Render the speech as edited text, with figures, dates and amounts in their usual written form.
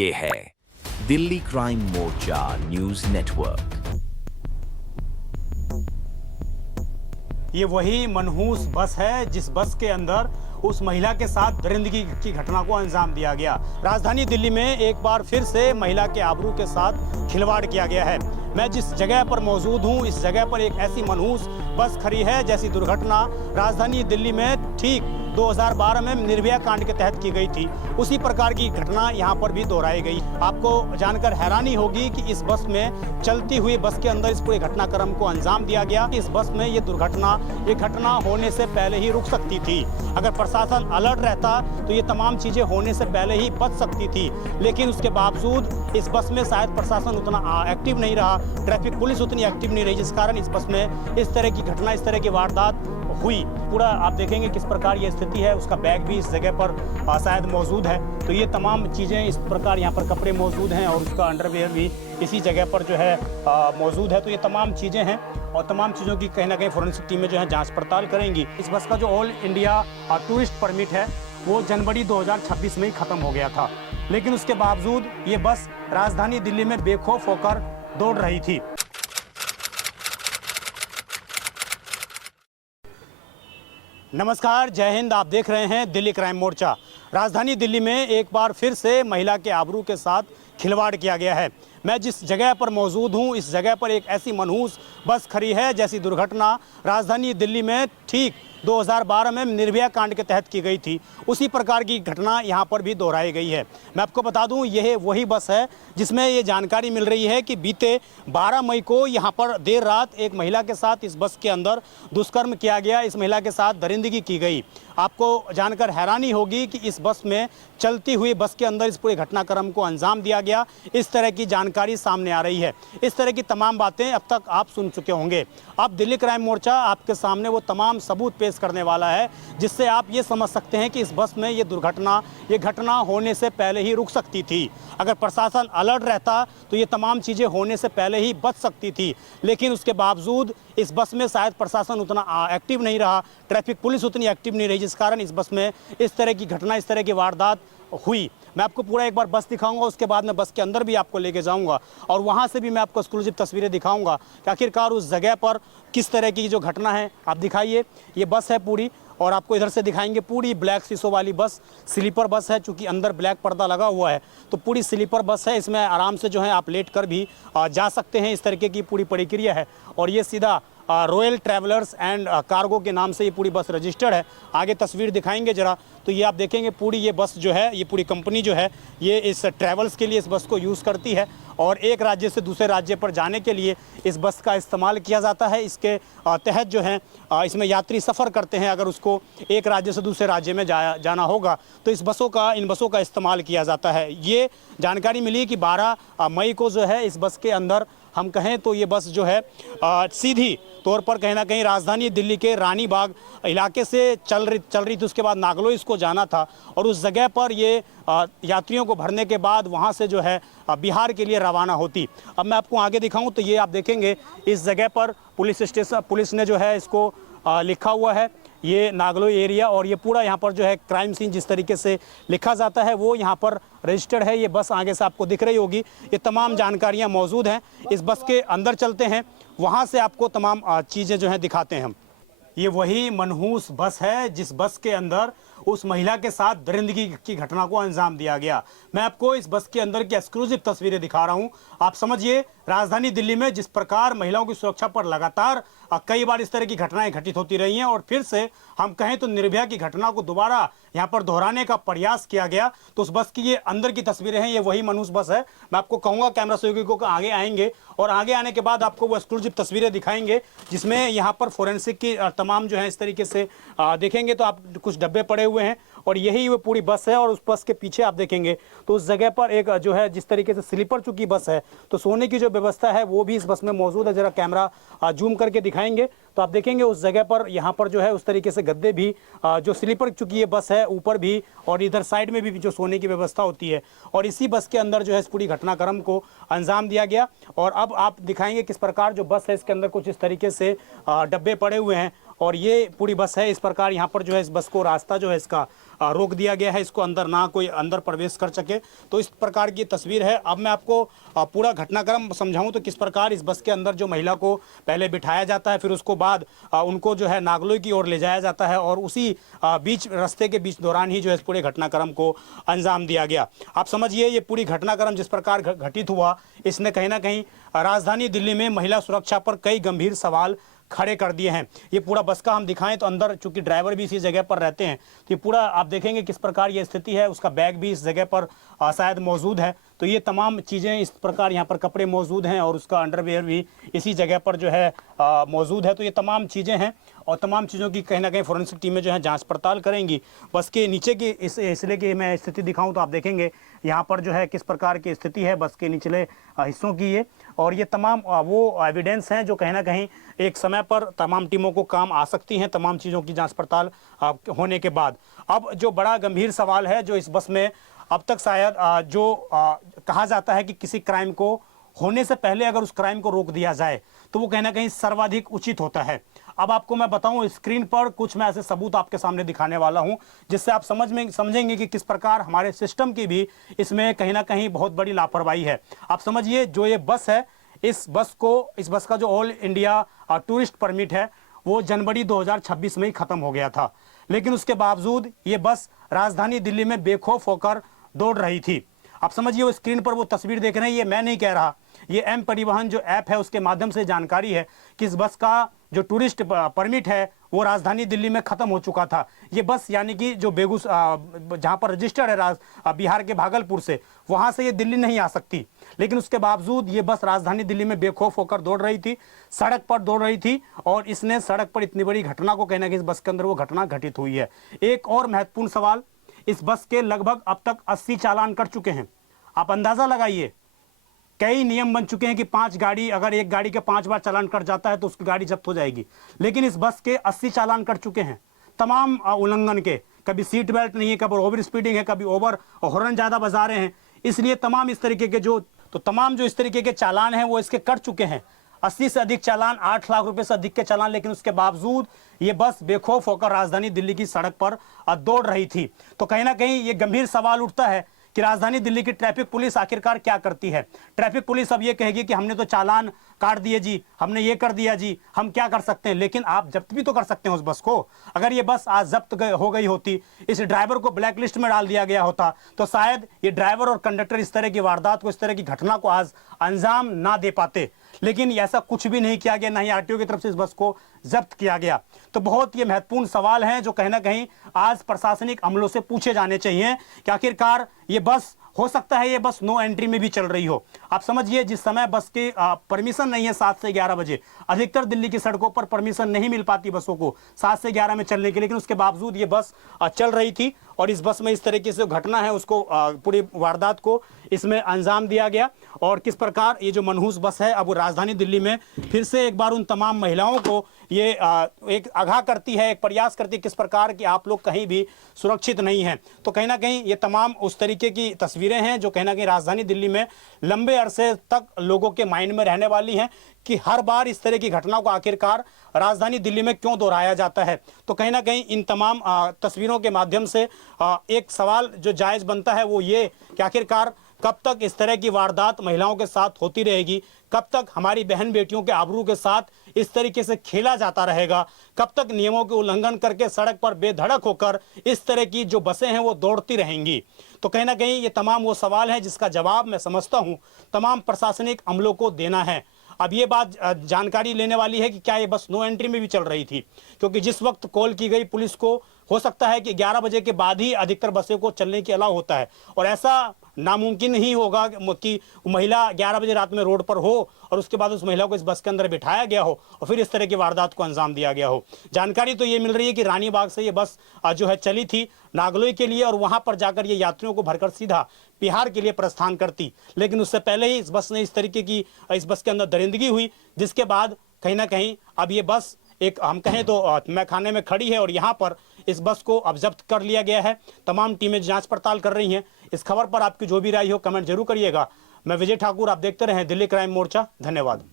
ये है दिल्ली क्राइम मोर्चा news network. ये वही मनहूस बस है जिस बस के अंदर उस महिला के साथ दरिंदगी की घटना को अंजाम दिया गया। राजधानी दिल्ली में एक बार फिर से महिला के आबरू के साथ खिलवाड़ किया गया है। मैं जिस जगह पर मौजूद हूँ, इस जगह पर एक ऐसी मनहूस बस खड़ी है जैसी दुर्घटना राजधानी दिल्ली में ठीक 2012 में निर्भया कांड के तहत की गई थी, उसी प्रकार की घटना यहाँ पर भी दोहराई गई। आपको जानकर हैरानी होगी कि इस बस में चलती हुई बस के अंदर इस पूरे घटनाक्रम को अंजाम दिया गया। इस बस में ये घटना होने से पहले ही रुक सकती थी। अगर प्रशासन अलर्ट रहता तो ये तमाम चीजें होने से पहले ही बच सकती थी, लेकिन उसके बावजूद इस बस में शायद प्रशासन उतना एक्टिव नहीं रहा, ट्रैफिक पुलिस उतनी एक्टिव नहीं रही, जिस कारण इस बस में इस तरह की घटना, इस तरह की वारदात हुई। पूरा आप देखेंगे किस प्रकार ये स्थिति है। उसका बैग भी इस जगह पर शायद मौजूद है। तो ये तमाम चीज़ें इस प्रकार, यहाँ पर कपड़े मौजूद हैं और उसका अंडरवियर भी इसी जगह पर जो है मौजूद है। तो ये तमाम चीज़ें हैं और तमाम चीज़ों की कहीं ना कहीं फोरेंसिक टीमें जो है जांच पड़ताल करेंगी। इस बस का जो ऑल इंडिया टूरिस्ट परमिट है वो जनवरी 2026 में ही ख़त्म हो गया था, लेकिन उसके बावजूद ये बस राजधानी दिल्ली में बेखौफ होकर दौड़ रही थी। नमस्कार, जय हिंद। आप देख रहे हैं दिल्ली क्राइम मोर्चा। राजधानी दिल्ली में एक बार फिर से महिला के आबरू के साथ खिलवाड़ किया गया है। मैं जिस जगह पर मौजूद हूं, इस जगह पर एक ऐसी मनहूस बस खड़ी है जैसी दुर्घटना राजधानी दिल्ली में ठीक 2012 में निर्भया कांड के तहत की गई थी, उसी प्रकार की घटना यहाँ पर भी दोहराई गई है। मैं आपको बता दूं, यह वही बस है जिसमें ये जानकारी मिल रही है कि बीते 12 मई को यहाँ पर देर रात एक महिला के साथ इस बस के अंदर दुष्कर्म किया गया, इस महिला के साथ दरिंदगी की गई। आपको जानकर हैरानी होगी कि इस बस में चलती हुई बस के अंदर इस पूरे घटनाक्रम को अंजाम दिया गया। इस तरह की जानकारी सामने आ रही है। इस तरह की तमाम बातें अब तक आप सुन चुके होंगे। अब दिल्ली क्राइम मोर्चा आपके सामने वो तमाम सबूत पेश करने वाला है जिससे आप ये समझ सकते हैं कि इस बस में ये घटना होने से पहले ही रुक सकती थी। अगर प्रशासन अलर्ट रहता तो ये तमाम चीज़ें होने से पहले ही बच सकती थी, लेकिन उसके बावजूद इस बस में शायद प्रशासन उतना एक्टिव नहीं रहा, ट्रैफिक पुलिस उतनी एक्टिव नहीं रही, जिस कारण इस बस में इस तरह की घटना, इस तरह की वारदात हुई। मैं आपको पूरा एक बार बस दिखाऊंगा, उसके बाद मैं बस के अंदर भी आपको लेके जाऊंगा और वहां से भी मैं आपको एक्सक्लूसिव तस्वीरें दिखाऊंगा कि आखिरकार उस जगह पर किस तरह की जो घटना है। आप दिखाइए, ये बस है पूरी, और आपको इधर से दिखाएंगे पूरी ब्लैक शीशों वाली बस, स्लीपर बस है, चूँकि अंदर ब्लैक पर्दा लगा हुआ है तो पूरी स्लीपर बस है। इसमें आराम से जो है आप लेट कर भी जा सकते हैं। इस तरीके की पूरी प्रक्रिया है और ये सीधा रॉयल ट्रैवलर्स एंड कार्गो के नाम से ये पूरी बस रजिस्टर्ड है। आगे तस्वीर दिखाएंगे जरा, तो ये आप देखेंगे पूरी ये बस जो है, ये पूरी कंपनी जो है ये इस ट्रैवल्स के लिए इस बस को यूज़ करती है और एक राज्य से दूसरे राज्य पर जाने के लिए इस बस का इस्तेमाल किया जाता है। इसके तहत जो है इसमें यात्री सफ़र करते हैं। अगर उसको एक राज्य से दूसरे राज्य में जाना होगा तो इन बसों का इस्तेमाल किया जाता है। ये जानकारी मिली कि 12 मई को जो है इस बस के अंदर हम कहें तो ये बस जो है सीधी तौर पर कहीं ना कहीं राजधानी दिल्ली के रानी बाग इलाके से चल रही थी। उसके बाद नागलो इसको जाना था और उस जगह पर ये यात्रियों को भरने के बाद वहाँ से जो है बिहार के लिए रवाना होती। अब मैं आपको आगे दिखाऊं तो ये आप देखेंगे इस जगह पर पुलिस ने जो है इसको लिखा हुआ है, ये नागलो एरिया, और ये पूरा यहाँ पर जो है क्राइम सीन जिस तरीके से लिखा जाता है वो यहाँ पर रजिस्टर्ड है। ये बस आगे से आपको दिख रही होगी, ये तमाम जानकारियाँ मौजूद हैं। इस बस के अंदर चलते हैं, वहाँ से आपको तमाम चीज़ें जो हैं दिखाते हैं हम। ये वही मनहूस बस है जिस बस के अंदर उस महिला के साथ दरिंदगी की घटना को अंजाम दिया गया। मैं आपको इस बस के अंदर की एक्सक्लूसिव तस्वीरें दिखा रहा हूं। आप समझिए, राजधानी दिल्ली में जिस प्रकार महिलाओं की सुरक्षा पर लगातार कई बार इस तरह की घटनाएं घटित होती रही हैं और फिर से हम कहें तो निर्भया की घटना को दोबारा यहां पर दोहराने का प्रयास किया गया, तो उस बस की ये अंदर की तस्वीरें हैं। ये वही मनहूस बस है। मैं आपको कहूँगा कैमरा सहयोगी को आगे आएंगे और आगे आने के बाद आपको वो एक्सक्लूसिव तस्वीरें दिखाएंगे जिसमें यहाँ पर फोरेंसिक की तमाम जो है इस तरीके से देखेंगे तो आप कुछ डब्बे पड़े हुए हैं और यही वो पूरी बस है। और उस बस के पीछे आप देखेंगे तो उस जगह पर एक जो है जिस तरीके से स्लीपर चुकी बस है तो सोने की जो व्यवस्था है वो भी इस बस में मौजूद है। जरा कैमरा जूम करके दिखाएंगे तो आप देखेंगे उस जगह पर यहाँ पर जो है उस तरीके से गद्दे भी जो स्लीपर चुकी ये बस है ऊपर भी और इधर साइड में भी जो सोने की व्यवस्था होती है और इसी बस के अंदर जो है इस पूरी घटनाक्रम को अंजाम दिया गया। और अब आप दिखाएंगे किस प्रकार जो बस है इसके अंदर कुछ इस तरीके से डब्बे पड़े हुए हैं और ये पूरी बस है। इस प्रकार यहाँ पर जो है इस बस को रास्ता जो है इसका रोक दिया गया है, इसको अंदर ना कोई अंदर प्रवेश कर सके। तो इस प्रकार की तस्वीर है। अब मैं आपको पूरा घटनाक्रम समझाऊं तो किस प्रकार इस बस के अंदर जो महिला को पहले बिठाया जाता है, फिर उसको बाद उनको जो है नागलोई की ओर ले जाया जाता है और उसी बीच रास्ते के बीच दौरान ही जो है इस पूरे घटनाक्रम को अंजाम दिया गया। आप समझिए ये पूरी घटनाक्रम जिस प्रकार घटित हुआ, इसने कहीं ना कहीं राजधानी दिल्ली में महिला सुरक्षा पर कई गंभीर सवाल खड़े कर दिए हैं। ये पूरा बस का हम दिखाएं तो अंदर चूंकि ड्राइवर भी इसी जगह पर रहते हैं, तो ये पूरा आप देखेंगे किस प्रकार ये स्थिति है। उसका बैग भी इस जगह पर शायद मौजूद है। तो ये तमाम चीज़ें इस प्रकार यहाँ पर कपड़े मौजूद हैं और उसका अंडरवेयर भी इसी जगह पर जो है मौजूद है। तो ये तमाम चीज़ें हैं और तमाम चीज़ों की कहीं ना कहीं फोरेंसिक टीमें जो है जांच पड़ताल करेंगी। बस के नीचे की इसलिए कि मैं स्थिति दिखाऊं तो आप देखेंगे यहाँ पर जो है किस प्रकार की स्थिति है बस के निचले हिस्सों की ये, और ये तमाम वो एविडेंस हैं जो कहीं ना कहीं एक समय पर तमाम टीमों को काम आ सकती हैं तमाम चीज़ों की जांच पड़ताल होने के बाद। अब जो बड़ा गंभीर सवाल है जो इस बस में अब तक शायद कहा जाता है कि किसी क्राइम को होने से पहले अगर उस क्राइम को रोक दिया जाए तो वो कहीं ना कहीं सर्वाधिक उचित होता है। अब आपको मैं बताऊं स्क्रीन पर कुछ मैं ऐसे सबूत आपके सामने दिखाने वाला हूं जिससे आप समझेंगे कि किस प्रकार हमारे सिस्टम की भी इसमें कहीं ना कहीं बहुत बड़ी लापरवाही है। आप समझिए जो ये बस है, इस बस का जो ऑल इंडिया टूरिस्ट परमिट है वो जनवरी 2026 में ही खत्म हो गया था, लेकिन उसके बावजूद ये बस राजधानी दिल्ली में बेखौफ होकर दौड़ रही थी। आप समझिए वो स्क्रीन पर वो तस्वीर देख रहे हैं, ये मैं नहीं कह रहा, ये एम परिवहन जो ऐप है उसके माध्यम से जानकारी है कि इस बस का जो टूरिस्ट परमिट है वो राजधानी दिल्ली में खत्म हो चुका था। ये बस यानी कि जो जहां पर रजिस्टर्ड है बिहार के भागलपुर से, वहां से ये दिल्ली नहीं आ सकती, लेकिन उसके बावजूद ये बस राजधानी दिल्ली में बेखौफ होकर दौड़ रही थी, सड़क पर दौड़ रही थी और इसने सड़क पर इतनी बड़ी घटना को कहना कि इस बस के अंदर वो घटना घटित हुई है। एक और महत्वपूर्ण सवाल, इस बस के लगभग अब तक 80 चालान कट चुके हैं। आप अंदाजा लगाइए, कई नियम बन चुके हैं कि 5 गाड़ी, अगर एक गाड़ी के 5 बार चालान कट जाता है तो उसकी गाड़ी जब्त हो जाएगी, लेकिन इस बस के 80 चालान कट चुके हैं तमाम उल्लंघन के। कभी सीट बेल्ट नहीं है, कभी ओवर स्पीडिंग है, कभी ओवर हॉर्न ज्यादा बजा रहे हैं, इसलिए तमाम इस तरीके के तमाम जो इस तरीके के चालान हैं वो इसके कट चुके हैं। 80 से अधिक चालान, 8 लाख रुपए से अधिक के चालान, लेकिन उसके बावजूद ये बस बेखौफ होकर राजधानी दिल्ली की सड़क पर दौड़ रही थी। तो कहीं ना कहीं ये गंभीर सवाल उठता है कि राजधानी दिल्ली की ट्रैफिक पुलिस आखिरकार क्या करती है। ट्रैफिक पुलिस अब ये कहेगी कि हमने तो चालान काट दिए जी, हमने ये कर दिया जी, हम क्या कर सकते हैं, लेकिन आप जब्त भी तो कर सकते हैं उस बस को। अगर ये बस आज जब्त हो गई होती, इस ड्राइवर को ब्लैक लिस्ट में डाल दिया गया होता, तो शायद ये ड्राइवर और कंडक्टर इस तरह की वारदात को, इस तरह की घटना को आज अंजाम ना दे पाते। लेकिन ऐसा कुछ भी नहीं किया गया, ना ही आरटीओ की तरफ से इस बस को जब्त किया गया। तो बहुत ये महत्वपूर्ण सवाल हैं जो कहीं ना कहीं आज प्रशासनिक अमलों से पूछे जाने चाहिए कि आखिरकार ये बस, हो सकता है ये बस नो एंट्री में भी चल रही हो। आप समझिए जिस समय बस के परमिशन नहीं है 7 से 11 बजे, अधिकतर दिल्ली की सड़कों पर परमिशन नहीं मिल पाती बसों को 7 से 11 में चलने की, लेकिन उसके बावजूद ये बस चल रही थी और इस बस में इस तरीके से घटना है उसको पूरी वारदात को इसमें अंजाम दिया गया। और किस प्रकार ये जो मनहूस बस है अब वो राजधानी दिल्ली में फिर से एक बार उन तमाम महिलाओं को ये एक आगाह करती है, एक प्रयास करती है किस प्रकार कि आप लोग कहीं भी सुरक्षित नहीं हैं। तो कहीं ना कहीं ये तमाम उस तरीके की तस्वीरें हैं जो कहीं ना कहीं राजधानी दिल्ली में लंबे अरसे तक लोगों के माइंड में रहने वाली हैं कि हर बार इस तरह की घटना को आखिरकार राजधानी दिल्ली में क्यों दोहराया जाता है। तो कहीं ना कहीं इन तमाम तस्वीरों के माध्यम से एक सवाल जो जायज़ बनता है वो ये कि आखिरकार कब तक इस तरह की वारदात महिलाओं के साथ होती रहेगी, कब तक हमारी बहन बेटियों के आबरू के साथ इस तरीके से खेला जाता रहेगा, कब तक नियमों के उल्लंघन करके सड़क पर बेधड़क होकर इस तरह की जो बसें हैं वो दौड़ती रहेंगी। तो कहीं ना कहीं ये तमाम वो सवाल हैं जिसका जवाब मैं समझता हूँ तमाम प्रशासनिक अमलों को देना है। अब ये बात जानकारी लेने वाली है कि क्या ये बस नो एंट्री में भी चल रही थी, क्योंकि जिस वक्त कॉल की गई पुलिस को हो सकता है कि 11 बजे के बाद ही अधिकतर बसें को चलने की अलाउ होता है और ऐसा नामुमकिन ही होगा कि महिला 11 बजे रात में रोड पर हो और उसके बाद उस महिला को इस बस के अंदर बिठाया गया हो और फिर इस तरह की वारदात को अंजाम दिया गया हो। जानकारी तो ये मिल रही है कि रानी बाग से ये बस जो है चली थी नागलोई के लिए और वहां पर जाकर ये यात्रियों को भरकर सीधा बिहार के लिए प्रस्थान करती, लेकिन उससे पहले ही इस बस ने इस तरीके की इस बस के अंदर दरिंदगी हुई, जिसके बाद कहीं ना कहीं अब ये बस एक हम कहें तो मैखाने में खड़ी है और यहाँ पर इस बस को अब जब्त कर लिया गया है। तमाम टीमें जांच पड़ताल कर रही हैं। इस खबर पर आपकी जो भी राय हो कमेंट जरूर करिएगा। मैं विजय ठाकुर, आप देखते रहें दिल्ली क्राइम मोर्चा। धन्यवाद।